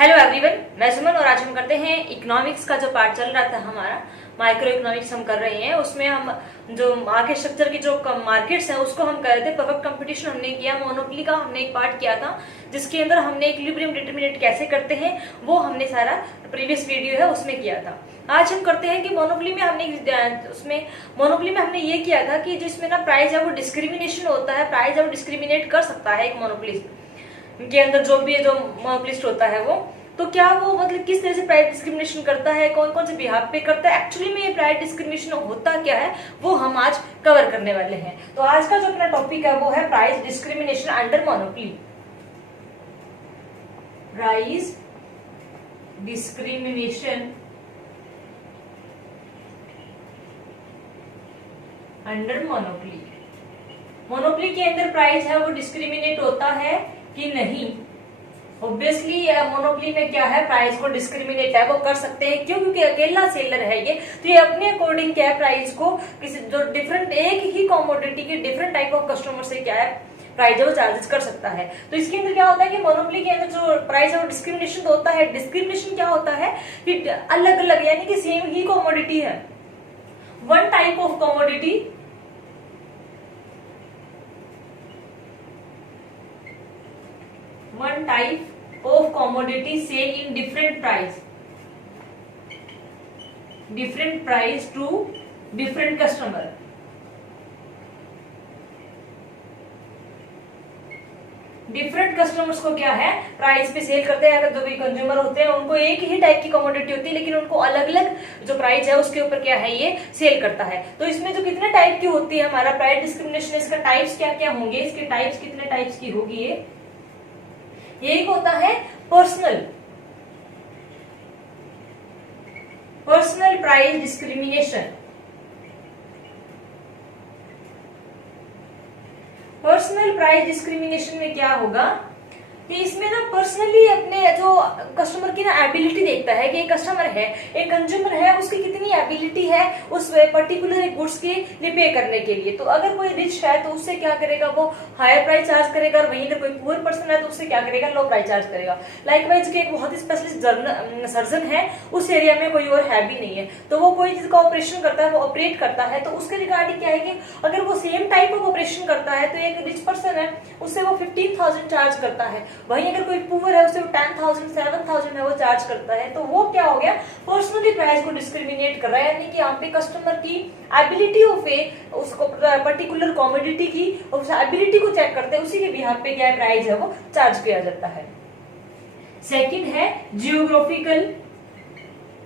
Hello everyone, मैं सुमन और आज हम करते हैं इकोनॉमिक्स का जो पार्ट चल रहा था हमारा माइक्रो इकोनॉमिक्स हम कर रहे हैं। उसमें हम जो मार्केट स्ट्रक्चर की जो मार्केट्स हैं उसको हम कर रहे थे। परफेक्ट कंपटीशन हमने किया, मोनोपोली का हमने एक पार्ट किया था जिसके अंदर हमने इक्विलिब्रियम डिटरमिनेट कैसे करते हैं वो हमने सारा प्रीवियस वीडियो है उसमें किया था। आज हम करते हैं कि मोनोपोली में हमने ये किया था कि जिसमें ना प्राइस है वो डिस्क्रिमिनेशन होता है। प्राइस है वो डिस्क्रिमिनेट कर सकता है एक मोनोपोलिस्ट के अंदर, जो भी जो मोनोपोलिस्ट होता है वो, तो क्या वो मतलब किस तरह से प्राइस डिस्क्रिमिनेशन करता है, कौन कौन से बिहाफ पे करता है, एक्चुअली में ये प्राइस डिस्क्रिमिनेशन होता क्या है, वो हम आज कवर करने वाले हैं। तो आज का जो अपना टॉपिक है वो है price discrimination under monopoly. Price discrimination under monopoly. Monopoly के अंदर प्राइस है वो डिस्क्रिमिनेट होता है कि नहीं। ऑब्वियसली मोनोपोली में क्या है, प्राइस को डिस्क्रिमिनेट है वो कर सकते हैं। क्यों? क्योंकि अकेला सेलर है ये, तो ये अपने अकॉर्डिंग क्या है प्राइस को किसी जो डिफरेंट एक ही कमोडिटी के डिफरेंट टाइप ऑफ कस्टमर से क्या है प्राइस है वो चार्जेस कर सकता है। तो इसके अंदर क्या होता है कि मोनोपोली के अंदर जो प्राइस है वो डिस्क्रिमिनेशन होता है। डिस्क्रिमिनेशन क्या होता है कि अलग अलग यानी कि सेम ही कमोडिटी है, one type of commodity one type of commodity sale in different price to different customer। Different customers को क्या है प्राइस पे सेल करते हैं। अगर जो भी कंज्यूमर होते हैं उनको एक ही टाइप की कमोडिटी होती है लेकिन उनको अलग अलग जो प्राइस है उसके ऊपर क्या है ये सेल करता है। तो इसमें जो कितने टाइप की होती है हमारा प्राइस डिस्क्रिमिनेशन, इसका टाइप्स क्या क्या होंगे, इसके टाइप्स कितने टाइप्स की होगी ये एक होता है personal price discrimination. Personal price discrimination में क्या होगा कि इसमें ना पर्सनली अपने जो कस्टमर की ना एबिलिटी देखता है कि एक कस्टमर है, एक कंज्यूमर है, उसकी कितनी एबिलिटी है उस पर्टिकुलर गुड्स के लिए पे करने के लिए। तो अगर कोई रिच है तो उससे क्या करेगा वो हायर प्राइस चार्ज करेगा, और वहीं अगर कोई पुअर पर्सन है तो उससे क्या करेगा लो प्राइस चार्ज करेगा। लाइकवाइज एक बहुत ही स्पेशलिस्ट सर्जन है, उस एरिया में कोई और है भी नहीं है, तो वो कोई चीज का ऑपरेशन करता है, वो ऑपरेट करता है, तो उसके रिगार्डिंग क्या है कि अगर वो सेम टाइप ऑफ ऑपरेशन करता है तो एक रिच पर्सन है उससे वो 15,000 चार्ज करता है, वहीं अगर कोई पुअर है उससे 10,000 7,000 है वो चार्ज करता है। तो वो क्या हो गया पर्सनली प्राइस को डिस्क्रिमिनेट कर रहा है, यानी कि यहाँ पे कस्टमर की एबिलिटी ऑफ उसको पर्टिकुलर कमोडिटी की उस एबिलिटी को चेक करते हैं, उसी के बिहाफ पे क्या प्राइस है वो चार्ज किया जाता है। सेकंड है जियोग्राफिकल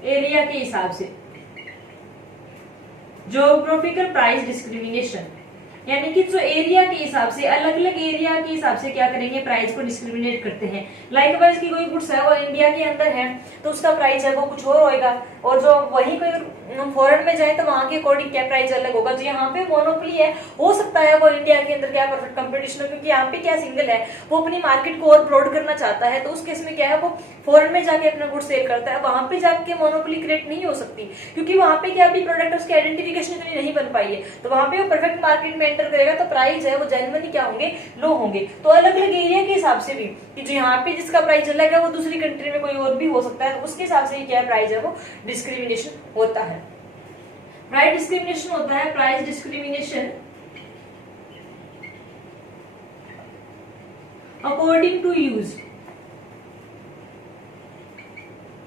एरिया के हिसाब से, जियोग्राफिकल प्राइस डिस्क्रिमिनेशन, यानी कि जो एरिया के हिसाब से अलग अलग एरिया के हिसाब से क्या करेंगे प्राइस को डिस्क्रिमिनेट करते हैं। लाइकवाइज की कोई गुड्स है वो इंडिया के अंदर है तो उसका प्राइस है वो कुछ और होगा, और जो वही कोई फॉरेन में जाए तो वहां के अकॉर्डिंग क्या प्राइस अलग होगा। जो यहाँ पे मोनोपोली है हो सकता है वो इंडिया के अंदर क्या परफेक्ट कंपटीशन है, क्योंकि यहाँ पे क्या सिंगल है, वो अपनी मार्केट को और ब्रॉड करना चाहता है, तो उस केस में क्या है वो फॉरेन में जाके अपना गुड सेल करता है, वहां पे जाके मोनोपोली क्रिएट नहीं हो सकती, क्योंकि वहां पे क्या अभी प्रोडक्ट उसकी आइडेंटिफिकेशन इतनी नहीं बन पाई है। तो वहां पे वो परफेक्ट मार्केट में एंटर करेगा तो प्राइस है वो जेन्युइनली क्या होंगे लो होंगे। तो अलग अलग एरिया के हिसाब से भी कि जो यहाँ पे जिसका प्राइस अलग है वो दूसरी कंट्री में कोई और भी हो सकता है, तो उसके हिसाब से क्या प्राइस है वो डिस्क्रिमिनेशन होता है। प्राइस डिस्क्रिमिनेशन होता है price discrimination according to use.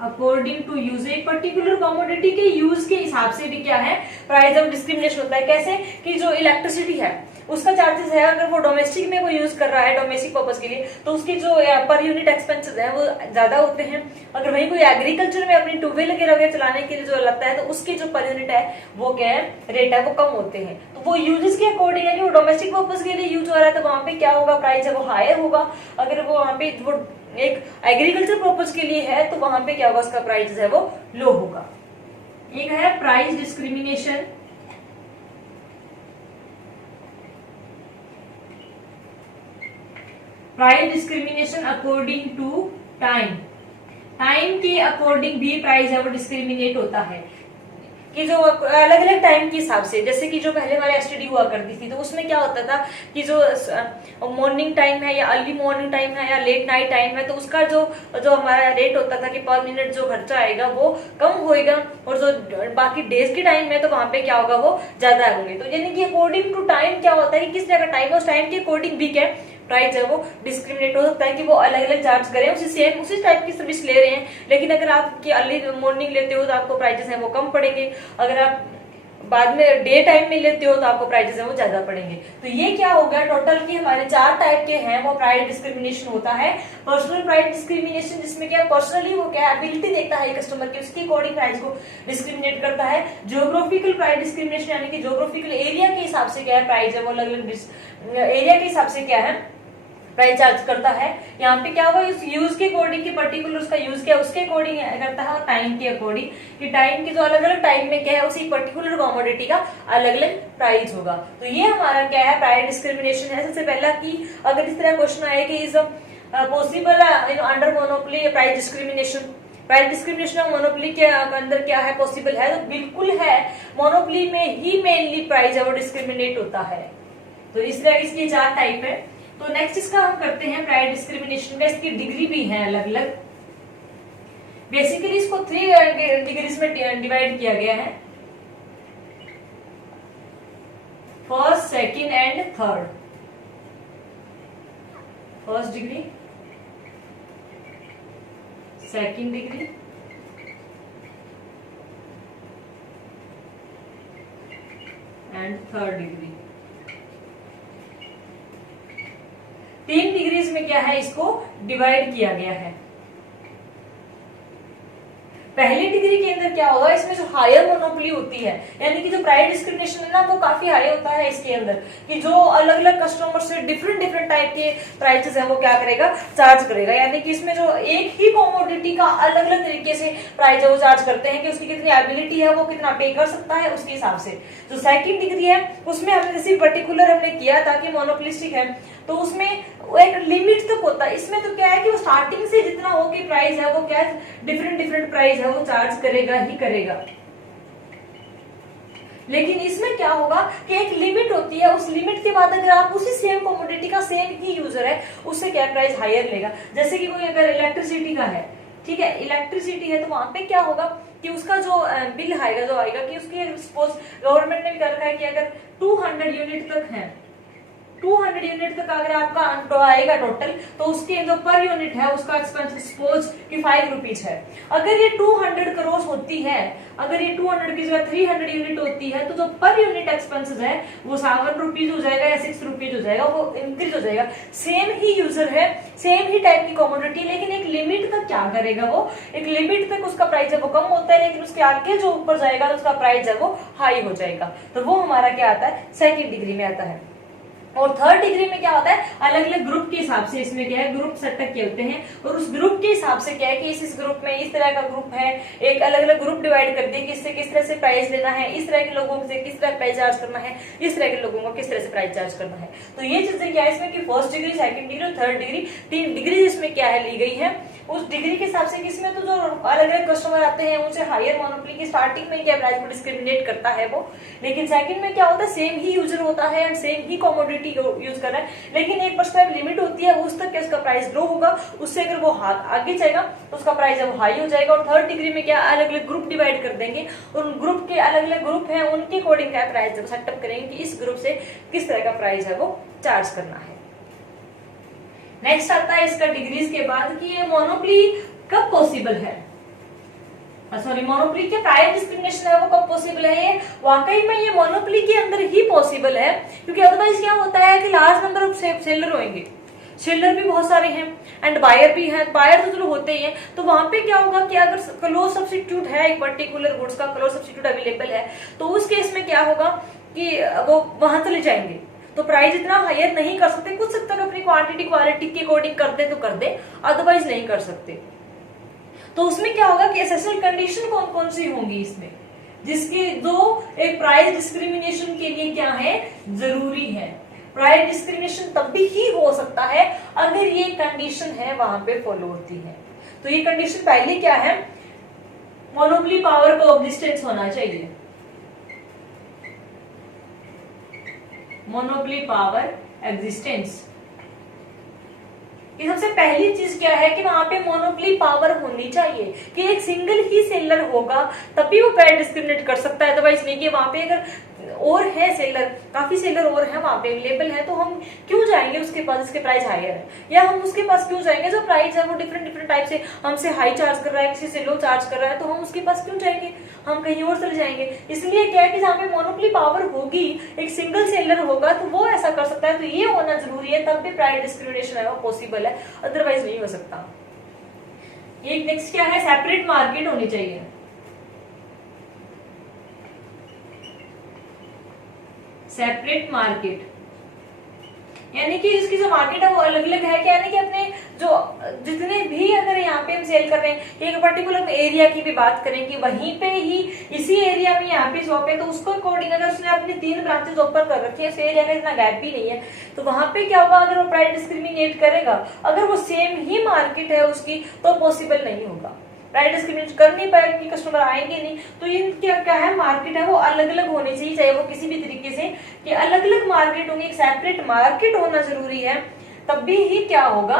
According to use एक पर्टिकुलर कमोडिटी के यूज के हिसाब से भी क्या है प्राइस ऑफ डिस्क्रिमिनेशन होता है। कैसे कि जो इलेक्ट्रिसिटी है उसका चार्जेस है, अगर वो डोमेस्टिक में वो यूज कर रहा है डोमेस्टिक पर्पज के लिए तो उसकी जो पर यूनिट एक्सपेंसेस है वो ज्यादा होते हैं। अगर वही कोई एग्रीकल्चर में अपनी ट्यूबवेल वगैरह चलाने के लिए जो लगता है तो उसकी जो पर यूनिट है वो क्या है रेट है वो कम होते हैं। तो वो यूजेस के अकॉर्डिंग है कि वो डोमेस्टिक पर्पज के लिए यूज हो रहा है तो वहां पे क्या होगा प्राइस है वो हायर होगा। अगर वो वहां पे वो एक एग्रीकल्चर पर्पज के लिए है तो वहां पे क्या होगा उसका प्राइस है वो लो होगा। एक है price discrimination price discrimination according to time. Time के अकॉर्डिंग भी प्राइस है वो डिस्क्रिमिनेट होता है कि जो अलग अलग टाइम के हिसाब से, जैसे कि जो पहले हमारे एसटीडी हुआ करती थी, तो उसमें क्या होता था कि जो मॉर्निंग टाइम है या अर्ली मॉर्निंग टाइम है या लेट नाइट टाइम है, तो उसका जो जो हमारा रेट होता था कि पर मिनट जो खर्चा आएगा वो कम होएगा, और जो बाकी डेज के टाइम में तो वहां पे क्या होगा वो ज्यादा होंगे। तो यानी कि अकॉर्डिंग टू टाइम क्या होता है कि किस तरह का टाइम है, उस टाइम के अकॉर्डिंग भी क्या प्राइस है वो डिस्क्रिमिनेट हो सकता है कि वो अलग अलग चार्ज करें, उसी टाइप की सर्विस ले रहे हैं। लेकिन अगर आप अर्ली मॉर्निंग लेते हो तो आपको प्राइजेस हैं वो कम पड़ेंगे, अगर आप बाद में डे टाइम में लेते हो तो आपको प्राइजेस हैं वो ज्यादा पड़ेंगे। तो ये क्या हो गया टोटल की हमारे 4 टाइप के हैं वो प्राइस डिस्क्रिमिनेशन होता है। पर्सनल प्राइस डिस्क्रिमिनेशन, जिसमें क्या पर्सनली वो क्या एबिलिटी देखता है कस्टमर की, उसके अकॉर्डिंग प्राइस को डिस्क्रिमिनेट करता है। जियोग्राफिकल प्राइस डिस्क्रिमिनेशन यानी कि जियोग्राफिकल एरिया के हिसाब से क्या है प्राइस है वो अलग अलग एरिया के हिसाब से क्या है प्राइस चार्ज करता है। यहाँ पे क्या होगा इस यूज के अकॉर्डिंग की पर्टिकुलर उसका यूज क्या है उसके अकॉर्डिंग करता है, और टाइम के अकॉर्डिंग कि टाइम की जो अलग अलग टाइम में क्या है उसी पर्टिकुलर कमोडिटी का अलग अलग प्राइस होगा। तो ये हमारा क्या है प्राइस डिस्क्रिमिनेशन है। सबसे पहला कि अगर इस तरह क्वेश्चन आए कि is possible under monopoly price discrimination, price discrimination और मोनोपोली के अंदर क्या है पॉसिबल है, तो बिल्कुल है। मोनोपोली में ही मेनली प्राइस है वो डिस्क्रिमिनेट होता है। तो इस तरह इसके 4 टाइप है। तो नेक्स्ट इसका हम करते हैं प्राइस डिस्क्रिमिनेशन का, इसकी डिग्री भी है अलग अलग। बेसिकली इसको 3 डिग्रीज में डिवाइड किया गया है, first, second and third. First degree, second degree, and third degree. 3 degrees में क्या है इसको डिवाइड किया गया है। पहली डिग्री के अंदर क्या होगा, इसमें जो हायर मोनोपोली होती है यानी कि जो प्राइस डिस्क्रिमिनेशन है ना वो काफी हाई होता है इसके अंदर, कि जो अलग अलग कस्टमर से डिफरेंट टाइप के प्राइसेस है वो क्या करेगा चार्ज करेगा। यानी कि इसमें जो एक ही कमोडिटी का अलग अलग तरीके से प्राइस है वो चार्ज करते हैं कि उसकी कितनी एबिलिटी है वो कितना पे कर सकता है उसके हिसाब से। जो सेकंड डिग्री है उसमें हमने जैसे पर्टिकुलर हमने किया था कि मोनोपोलिस्टिक है तो उसमें एक लिमिट तक होता है। इसमें तो क्या है कि वो स्टार्टिंग से जितना हो कि प्राइस है वो क्या डिफरेंट प्राइस है वो चार्ज करेगा ही करेगा। लेकिन इसमें क्या होगा कि एक लिमिट होती है, उस लिमिट के बाद अगर आप उसी सेम कमोडिटी का सेम ही यूजर है उससे क्या प्राइस हायर लेगा। जैसे कि कोई अगर इलेक्ट्रिसिटी का है, ठीक है, इलेक्ट्रिसिटी है तो वहां पे क्या होगा कि उसका जो बिल आएगा जो आएगा कि उसकी सपोज गवर्नमेंट ने भी कर रखा है कि अगर 200 यूनिट तक है, 200 यूनिट तक अगर आपका आएगा टोटल तो उसके जो पर यूनिट है उसका एक्सपेंस सपोज कि 5 रुपीज है। अगर ये 200 करोड़ होती है, अगर ये 200 की जगह 300 यूनिट होती है तो जो पर यूनिट एक्सपेंसेस है वो 7 रुपीज हो जाएगा या 6 रुपीज हो जाएगा, वो इंक्रीज हो जाएगा। सेम ही यूजर है, सेम ही टाइप की कमोडिटी, लेकिन एक लिमिट तक क्या करेगा वो, एक लिमिट तक उसका प्राइस है वो कम होता है, लेकिन उसके आगे जो ऊपर जाएगा तो उसका प्राइस है वो हाई हो जाएगा। तो वो हमारा क्या आता है सेकेंड डिग्री में आता है। और थर्ड डिग्री में क्या होता है अलग अलग ग्रुप के हिसाब से इसमें क्या है ग्रुप सेटअप किए होते हैं, और उस ग्रुप के हिसाब से क्या है कि इस ग्रुप में इस तरह का ग्रुप है, एक अलग अलग ग्रुप डिवाइड कर दिए कि इससे किस तरह से प्राइस लेना है, इस तरह के लोगों से किस तरह प्राइस चार्ज करना है, इस तरह के लोगों को किस तरह से प्राइस चार्ज करना है। तो ये चीजें क्या है इसमें कि फर्स्ट डिग्री, सेकंड डिग्री और थर्ड डिग्री, 3 डिग्री इसमें क्या है ली गई है। उस डिग्री के हिसाब से किसमें तो जो अलग अलग कस्टमर आते हैं उनसे हायर मोनोपोली की स्टार्टिंग में क्या प्राइस को डिस्क्रिमिनेट करता है वो, लेकिन सेकंड में क्या होता है सेम ही यूजर होता है and same he commodity use कर रहा है, लेकिन एक प्रिस्क्राइब लिमिट होती है उस तक उसका प्राइस लो होगा, उससे अगर वो आगे जाएगा तो उसका प्राइस है वो हाई हो जाएगा। और थर्ड डिग्री में क्या अलग अलग ग्रुप डिवाइड कर देंगे, उन ग्रुप के अलग अलग ग्रुप है उनके अकॉर्डिंग क्या प्राइस सेटअप करेंगे कि इस ग्रुप से किस तरह का प्राइस है वो चार्ज करना है। नेक्स्ट आता है इसका डिग्रीज के बाद कि ये मोनोपोली कब पॉसिबल है, सॉरी मोनोपोली के प्राइस डिस्क्रिमिनेशन है वो कब पॉसिबल है। ये वाकई में ये मोनोपोली के अंदर ही पॉसिबल है, क्योंकि अदरवाइज क्या होता है कि लार्ज नंबर ऑफ सेलर होंगे, सेलर भी बहुत सारे हैं एंड बायर भी हैं, बायर तो चलो होते ही हैं। तो वहां पे क्या होगा कि अगर क्लोज सब्स्टिट्यूट है, एक पर्टिकुलर गुड्स का क्लोज सब्स्टिट्यूट अवेलेबल है, तो उस केस में क्या होगा कि वो वहां चले जाएंगे, तो प्राइस इतना हायर नहीं कर सकते। कुछ हद तक अपनी क्वांटिटी क्वालिटी के अकॉर्डिंग कर दे तो कर दे, अदरवाइज नहीं कर सकते। तो उसमें क्या होगा कि एसेंशियल कंडीशन कौन कौन सी होंगी इसमें, जिसके दो एक प्राइस डिस्क्रिमिनेशन के लिए क्या है जरूरी है। प्राइस डिस्क्रिमिनेशन तब भी ही हो सकता है अगर ये कंडीशन है वहां पे फॉलो होती है। तो ये कंडीशन पहले क्या है, मोनोपोली पावर को ऑब्जिस्टेंस होना चाहिए, मोनोपोली पावर एग्जिस्टेंस। ये सबसे पहली चीज क्या है कि वहां पे मोनोपोली पावर होनी चाहिए कि एक सिंगल ही सेलर होगा तभी वो प्राइस डिस्क्रिमिनेट कर सकता है, अदरवाइज नहीं। कि वहां पे अगर और है सेलर, काफी सेलर और है वहां पे अवेलेबल है, तो हम क्यों जाएंगे उसके पास जिसके प्राइस हायर है, या हम उसके पास क्यों जाएंगे जो प्राइस है वो डिफरेंट डिफरेंट टाइप से हमसे हाई चार्ज कर रहा है, किसी से लो चार्ज कर रहा है, तो हम उसके पास क्यों जाएंगे, हम कहीं और चले जाएंगे। इसलिए क्या है कि जहाँ पे मोनोपोली पावर होगी, एक सिंगल सेलर होगा तो वो ऐसा कर सकता है, तो ये होना जरूरी है, तब भी प्राइस डिस्क्रिमिनेशन है वो पॉसिबल है, अदरवाइज नहीं हो सकता। एक नेक्स्ट क्या है, सेपरेट मार्केट होनी चाहिए। सेपरेट मार्केट यानी कि इसकी जो मार्केट है वो अलग अलग है, क्या यानी कि अपने जो जितने भी अगर यहाँ पे हम सेल कर रहे हैं, एक पर्टिकुलर एरिया की भी बात करें कि वहीं पे ही इसी एरिया में यहाँ पे शॉप है, तो उसको अकॉर्डिंग अगर उसने अपनी 3 ब्रांचेस ओपन कर रखी है, एरिया में इतना गैप भी नहीं है, तो वहां पे क्या होगा, अगर वो प्राइस डिस्क्रिमिनेट करेगा, अगर वो सेम ही मार्केट है उसकी, तो पॉसिबल नहीं होगा, प्राइस डिस्क्रिमिनेट कर नहीं पाएगा कि कस्टमर आएंगे नहीं। तो ये क्या क्या है, मार्केट है वो अलग अलग होनी चाहिए, चाहे वो किसी भी तरीके से कि अलग अलग मार्केट होंगे, एक सेपरेट मार्केट होना जरूरी है, तब भी ही क्या होगा,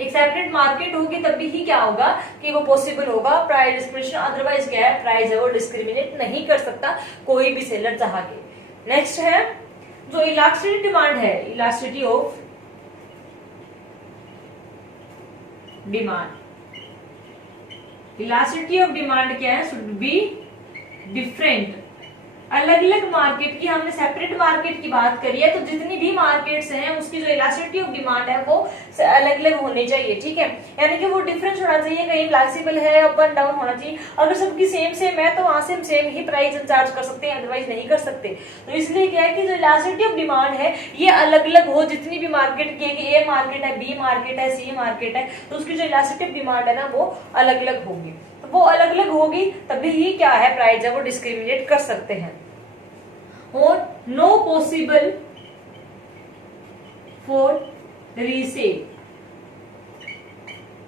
एक सेपरेट मार्केट होगी तब भी ही क्या होगा कि वो पॉसिबल होगा प्राइस डिस्क्रिमिनेशन, अदरवाइज क्या है, प्राइस है वो डिस्क्रिमिनेट नहीं कर सकता कोई भी सेलर चाह के। नेक्स्ट है जो इलास्टिसिटी डिमांड है, elasticity of demand. Elasticity of demand क्या है, शुड बी डिफरेंट, अलग अलग मार्केट की, हमने सेपरेट मार्केट की बात करी है, तो जितनी भी मार्केट्स हैं उसकी जो इलास्टिसिटी ऑफ डिमांड है वो अलग अलग होनी चाहिए, ठीक है, यानी कि वो डिफरेंस होना चाहिए, कहीं फ्लेक्सिबल है, अप एंड डाउन होना चाहिए। अगर सबकी सेम सेम है तो वहां से हम सेम ही प्राइस चार्ज कर सकते हैं, अदरवाइज नहीं कर सकते। तो इसलिए क्या है कि जो इलास्टिसिटी ऑफ डिमांड है ये अलग अलग हो, जितनी भी मार्केट की, ए मार्केट है, बी मार्केट है, सी मार्केट है, तो उसकी जो इलास्टिसिटी ऑफ डिमांड है ना वो अलग अलग होगी, तो वो अलग अलग होगी तभी ही क्या है, प्राइस है वो डिस्क्रिमिनेट कर सकते हैं। और नो पॉसिबल फॉर रीसेल,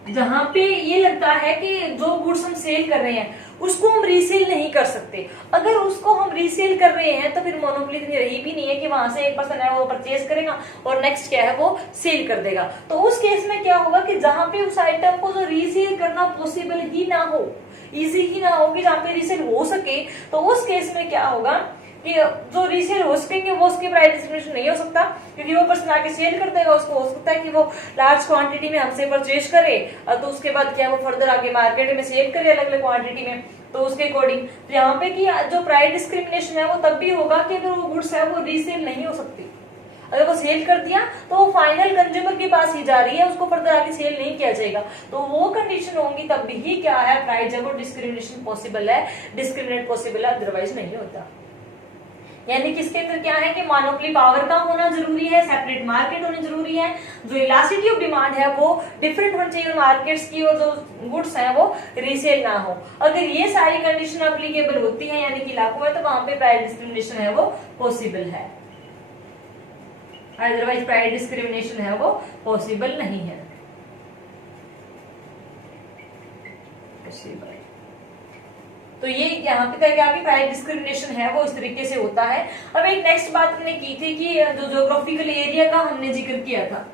जहां पे ये लगता है कि जो गुड्स हम सेल कर रहे हैं उसको हम रीसेल नहीं कर सकते, अगर उसको हम रीसेल कर रहे हैं तो फिर मोनोपोली इतनी रही भी नहीं है कि वहां से एक पर्सन है वो परचेज करेगा और नेक्स्ट क्या है वो सेल कर देगा। तो उस केस में क्या होगा कि जहां पे उस आइटम को जो रीसेल करना पॉसिबल ही ना हो, इजी ही ना हो कि जहां पे रीसेल हो सके, तो उस केस में क्या होगा कि जो रीसेल हो सकेंगे वो उसकी प्राइस डिस्क्रिमिनेशन नहीं हो सकता, क्योंकि वो पर्सन आके सेल कर देगा, उसको हो सकता है कि वो लार्ज क्वांटिटी में हमसे परचेज करे, तो उसके बाद क्या वो फर्दर आगे मार्केट में सेल करे अलग अलग क्वांटिटी में, तो उसके अकॉर्डिंग तो यहाँ पे कि जो प्राइस डिस्क्रिमिनेशन है वो तब भी होगा कि अगर वो गुड्स है वो रीसेल नहीं हो सकती, अगर वो सेल कर दिया तो वो फाइनल कंज्यूमर के पास ही जा रही है, उसको फर्दर आगे सेल नहीं किया जाएगा, तो वो कंडीशन होंगी तब ही क्या है, प्राइस है वो डिस्क्रिमिनेशन पॉसिबल है, डिस्क्रिमिनेट पॉसिबल है, अदरवाइज नहीं होता। यानी कि इसके अंदर क्या है कि मोनोपोली पावर का होना जरूरी है, सेपरेट मार्केट होनी जरूरी है, जो इलास्टिसिटी ऑफ डिमांड है वो डिफरेंट होनी चाहिए मार्केट्स की, और जो गुड्स है वो रीसेल ना हो। अगर ये सारी कंडीशन अप्लीकेबल होती है यानी कि लागू है, तो वहां पे प्राइस डिस्क्रिमिनेशन है वो पॉसिबल है, अदरवाइज प्राइस डिस्क्रिमिनेशन है वो पॉसिबल नहीं है। तो ये यहाँ पे क्या प्राइस डिस्क्रिमिनेशन है वो इस तरीके से होता है। अब एक नेक्स्ट बात हमने की थी कि जो ज्योग्राफिकल एरिया का हमने जिक्र किया था,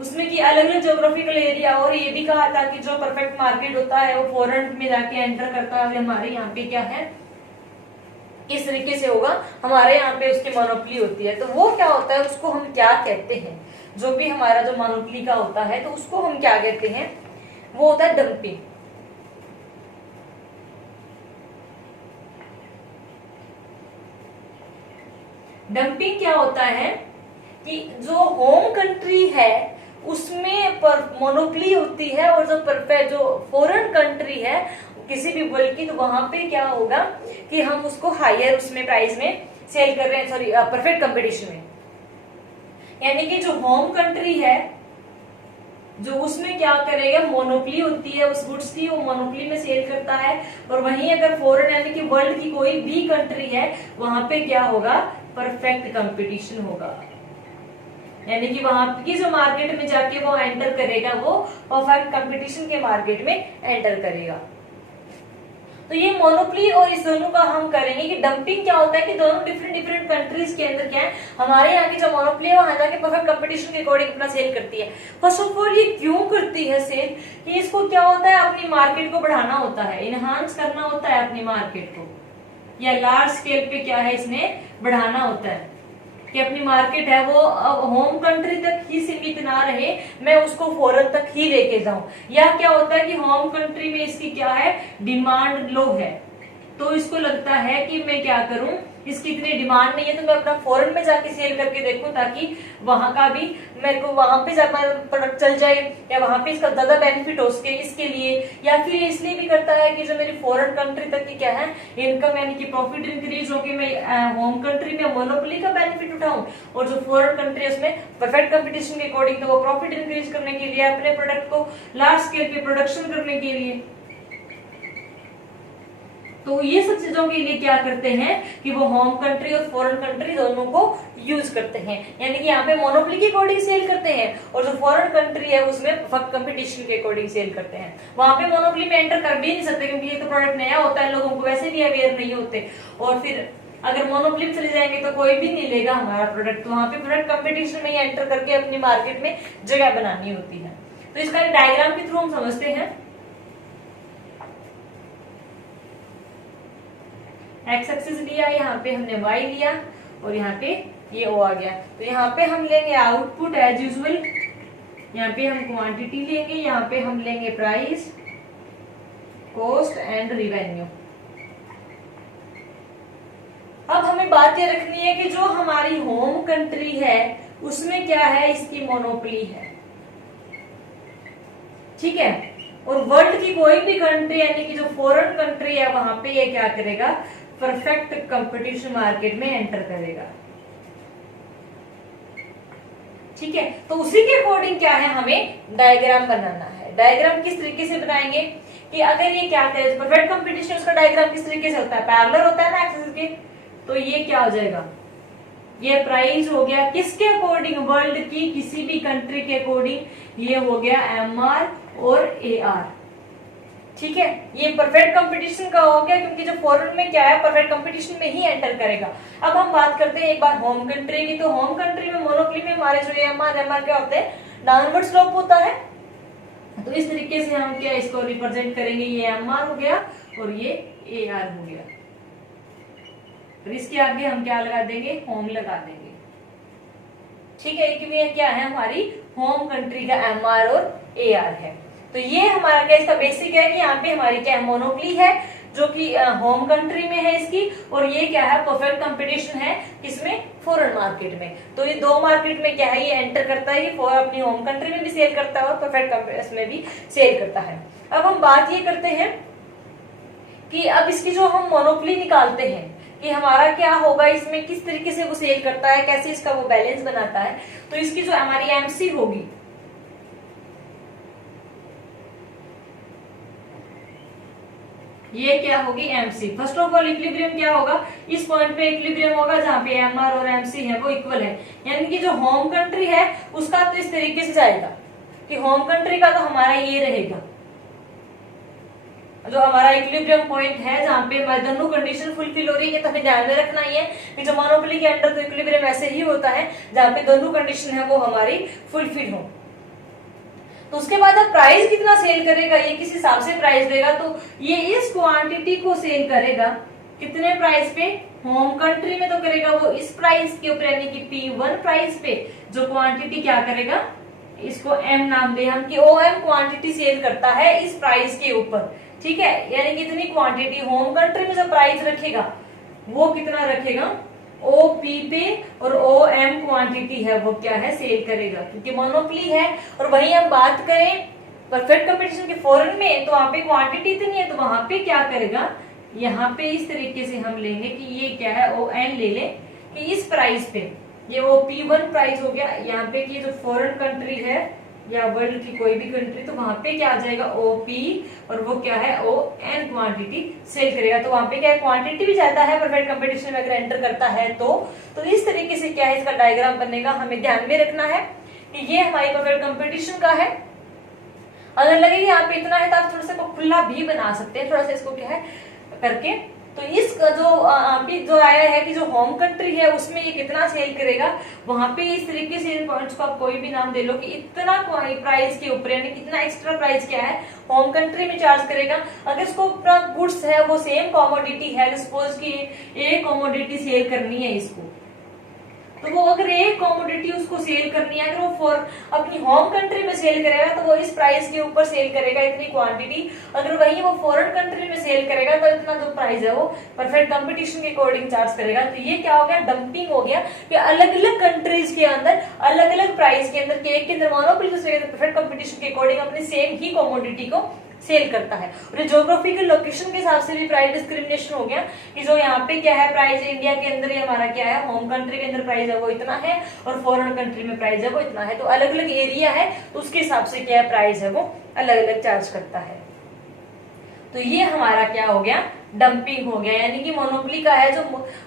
उसमें कि अलग अलग ज्योग्राफिकल एरिया, और ये भी कहा था कि जो परफेक्ट मार्केट होता है वो फॉरेन में जाके एंटर करता है, हमारे यहाँ पे क्या है इस तरीके से होगा, हमारे यहाँ पे उसकी मोनोपोली होती है, तो वो क्या होता है, उसको हम क्या कहते हैं, जो भी हमारा जो मोनोपोली का होता है तो उसको हम क्या कहते हैं, वो होता है डंपिंग। डंपिंग क्या होता है कि जो होम कंट्री है उसमें मोनोपोली होती है, और जो फॉरेन कंट्री है किसी भी वर्ल्ड की, तो वहां पे क्या होगा कि हम उसको हायर उसमें प्राइस में सेल कर रहे हैं, सॉरी परफेक्ट कंपटीशन में, यानी कि जो होम कंट्री है जो उसमें क्या करेगा, मोनोपोली होती है उस गुड्स की, वो मोनोपोली में सेल करता है, और वहीं अगर फॉरेन यानी कि वर्ल्ड की कोई भी कंट्री है वहां पे क्या होगा, परफेक्ट कंपटीशन होगा, यानी कि वहां की जो मार्केट में जाके वो एंटर करेगा वो परफेक्ट कंपटीशन के मार्केट में एंटर करेगा। तो ये मोनोपोली और इस दोनों का हम करेंगे कि डंपिंग क्या होता है कि दोनों डिफरेंट डिफरेंट कंट्रीज के अंदर क्या है, हमारे यहाँ की जो मोनोपोली है वहां जाके परफेक्ट कंपटीशन के अकॉर्डिंग अपना सेल करती है। फर्स्ट ऑफ ऑल ये क्यों करती है सेल, कि इसको क्या होता है अपनी मार्केट को बढ़ाना होता है, इनहांस करना होता है अपनी मार्केट को, या लार्ज स्केल पे क्या है इसने बढ़ाना होता है कि अपनी मार्केट है वो होम कंट्री तक ही सीमित ना रहे, मैं उसको फॉरेन तक ही लेके जाऊं। या क्या होता है कि होम कंट्री में इसकी क्या है डिमांड लो है, तो इसको लगता है कि मैं क्या करूं, इसकी इतनी डिमांड नहीं है तो मैं अपना फॉरेन में जाके सेल करके देखूं ताकि वहां का भी मेरे को वहां पे ज्यादा प्रोडक्ट चल जाए या वहां पे इसका ज्यादा बेनिफिट हो सके इसके लिए। या फिर इसलिए भी करता है कि जो मेरी फॉरेन कंट्री तक की क्या है इनकम यानी कि प्रॉफिट इंक्रीज हो कि मैं होम कंट्री में मोनोपोली का बेनिफिट उठाऊं, और जो फॉरेन कंट्री है उसमें परफेक्ट कंपटीशन के अकॉर्डिंग तो वो प्रॉफिट इंक्रीज करने के लिए अपने प्रोडक्ट को लार्ज स्केल पे प्रोडक्शन करने के लिए। तो ये सब चीजों के लिए क्या करते हैं कि वो होम कंट्री और फॉरेन कंट्री दोनों को यूज करते हैं, यानी कि यहाँ पे मोनोपोली के अकॉर्डिंग सेल करते हैं और जो फॉरेन कंट्री है उसमें कंपटीशन के अकॉर्डिंग सेल करते हैं। वहां पे मोनोपोली में एंटर कर भी नहीं सकते क्योंकि ये तो प्रोडक्ट नया होता है, लोगों को वैसे भी अवेयर नहीं होते, और फिर अगर मोनोपोली में चले जाएंगे तो कोई भी नहीं लेगा हमारा प्रोडक्ट, तो वहां पे प्रोडक्ट कंपटीशन में ही एंटर करके अपनी मार्केट में जगह बनानी होती है। तो इसका डायग्राम के थ्रू हम समझते हैं। एक्स एक्सिस लिया, यहाँ पे हमने वाई लिया और यहाँ पे ये ओ आ गया। तो यहाँ पे हम लेंगे आउटपुट एज यूजुअल, यहाँ पे हम क्वांटिटी लेंगे, यहाँ पे हम लेंगे प्राइस, कॉस्ट एंड रिवेन्यू। अब हमें बात ये रखनी है कि जो हमारी होम कंट्री है उसमें क्या है, इसकी मोनोपोली है, ठीक है। और वर्ल्ड की कोई भी कंट्री यानी कि जो फॉरेन कंट्री है वहां पे ये क्या करेगा, परफेक्ट कंपटीशन मार्केट में एंटर करेगा, ठीक है। तो उसी के अकॉर्डिंग क्या है हमें डायग्राम बनाना है। डायग्राम किस तरीके से बनाएंगे कि अगर ये क्या करे परफेक्ट कंपटीशन, उसका डायग्राम किस तरीके से होता है, पैरेलल होता है ना एक्सिस के, तो ये क्या हो जाएगा, ये प्राइस हो गया किसके अकॉर्डिंग, वर्ल्ड की किसी भी कंट्री के अकॉर्डिंग, ये हो गया MR और AR, ठीक है। ये परफेक्ट कंपटीशन का हो गया क्योंकि जो फॉरेन में क्या है परफेक्ट कंपटीशन में ही एंटर करेगा। अब हम बात करते हैं एक बार होम कंट्री की, तो होम कंट्री में मोनोपोली में हमारे जो MR क्या होते हैं, डाउनवर्ड स्लोप होता है। तो इस तरीके से हम क्या इसको रिप्रेजेंट करेंगे, ये MR हो गया और ये AR हो गया, और इसके आगे हम क्या लगा देंगे, होम लगा देंगे, ठीक है। क्योंकि क्या है हमारी होम कंट्री का MR और AR है। तो ये हमारा क्या इसका बेसिक है कि यहाँ पे हमारी क्या मोनोपोली है जो कि होम कंट्री में है इसकी, और ये क्या है परफेक्ट कंपटीशन है इसमें फॉरेन मार्केट में। तो ये दो मार्केट में क्या है ये एंटर करता है, ये अपनी होम कंट्री में भी सेल करता है और परफेक्ट में भी सेल करता है। अब हम बात ये करते हैं कि अब इसकी जो हम मोनोपोली निकालते हैं कि हमारा क्या होगा, इसमें किस तरीके से वो सेल करता है, कैसे इसका वो बैलेंस बनाता है। तो इसकी जो हमारी MC होगी, ये क्या होगी MC। First of all equilibrium क्या होगा, इस पॉइंट पे इक्विलिब्रियम होगा जहां पे MR और MC है वो इक्वल है, यानी कि जो होम कंट्री है उसका तो इस तरीके से जाएगा कि होम कंट्री का तो हमारा ये रहेगा, जो हमारा इक्विलिब्रियम पॉइंट है जहां पे दोनों कंडीशन फुलफिल हो रही है। तो हमें ध्यान में रखना ही है कि जो मोनोपोली के अंडर तो इक्विलिब्रियम ऐसे ही होता है जहां पे दोनों कंडीशन है वो हमारी फुलफिल हो। तो उसके बाद अब प्राइस कितना सेल करेगा, ये किस हिसाब से प्राइस देगा, तो ये इस क्वांटिटी को सेल करेगा कितने प्राइस पे, होम कंट्री में तो करेगा वो इस प्राइस के ऊपर यानी कि P1 प्राइस पे। जो क्वांटिटी क्या करेगा, इसको M नाम दे हम कि OM क्वांटिटी सेल करता है इस प्राइस के ऊपर, ठीक है। यानी कि इतनी क्वांटिटी होम कंट्री में जो प्राइस रखेगा वो कितना रखेगा, OP पे, और OM क्वांटिटी है वो क्या है सेल करेगा क्योंकि मोनोपोली है। और वहीं हम बात करें परफेक्ट कंपटीशन के फॉरेन में, तो वहां पे क्वांटिटी इतनी है तो वहां पे क्या करेगा, यहाँ पे इस तरीके से हम लेंगे कि ये क्या है ON ले लें कि इस प्राइस पे ये OP1 प्राइस हो गया, यहाँ पे की जो फॉरेन कंट्री है या वर्ल्ड की कोई भी कंट्री, तो वहां पे क्या आ जाएगा OP और वो क्या है ON क्वांटिटी सेल करेगा। तो वहां पे क्या है क्वांटिटी भी ज्यादा है परफेक्ट कंपटीशन में अगर एंटर करता है तो इस तरीके से क्या है इसका डायग्राम बनेगा। हमें ध्यान में रखना है कि ये हमारी परफेक्ट कंपटीशन का है। अगर लगे यहाँ पे इतना है तो आप थोड़ा सा खुला भी बना सकते हैं, थोड़ा सा इसको क्या है करके। तो इस जो अभी जो आया है कि जो होम कंट्री है उसमें ये कितना सेल करेगा, वहां पे इस तरीके से इन पॉइंट्स को आप कोई भी नाम दे लो कि इतना प्राइस के ऊपर, यानी कितना एक्स्ट्रा प्राइस क्या है होम कंट्री में चार्ज करेगा। अगर इसको अपना गुड्स है वो सेम कॉमोडिटी है, सपोज की एक कॉमोडिटी सेल करनी है इसको, तो वो अगर एक कॉमोडिटी उसको सेल करनी है, अगर वो फॉर अपनी होम कंट्री में सेल करेगा तो वो इस प्राइस के ऊपर सेल करेगा इतनी क्वांटिटी। अगर वही वो फॉरेन कंट्री में सेल करेगा तो इतना जो प्राइस है वो परफेक्ट कंपटीशन के अकॉर्डिंग चार्ज करेगा। तो ये क्या हो गया, डंपिंग हो गया कि अलग अलग कंट्रीज के अंदर अलग अलग प्राइस के अंदर एक के अंदर मोनोपोली दूसरे के अंदर परफेक्ट कंपटीशन के अकॉर्डिंग अपनी सेम ही कॉमोडिटी को सेल करता है। और ज्योग्राफिकल लोकेशन के हिसाब से भी प्राइस डिस्क्रिमिनेशन हो गया कि जो यहाँ पे क्या है प्राइस इंडिया के अंदर ही हमारा क्या है, होम कंट्री के अंदर प्राइस है वो इतना है और फॉरेन कंट्री में प्राइस है वो इतना है। तो अलग अलग एरिया है तो उसके हिसाब से क्या है प्राइस है वो अलग अलग चार्ज करता है। तो ये हमारा क्या हो गया, डंपिंग हो गया, यानी कि मोनोपोली का है जो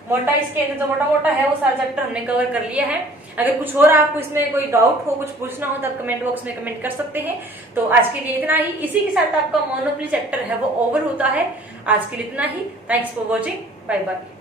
मोटा, इसके अंदर जो मोटा मोटा है वो सारा चैप्टर हमने कवर कर लिया है। अगर कुछ और आपको इसमें कोई डाउट हो, कुछ पूछना हो तो आप कमेंट बॉक्स में कमेंट कर सकते हैं। तो आज के लिए इतना ही, इसी के साथ आपका मोनोपोली चैप्टर है वो ओवर होता है। आज के लिए इतना ही। Thanks for watching, bye bye.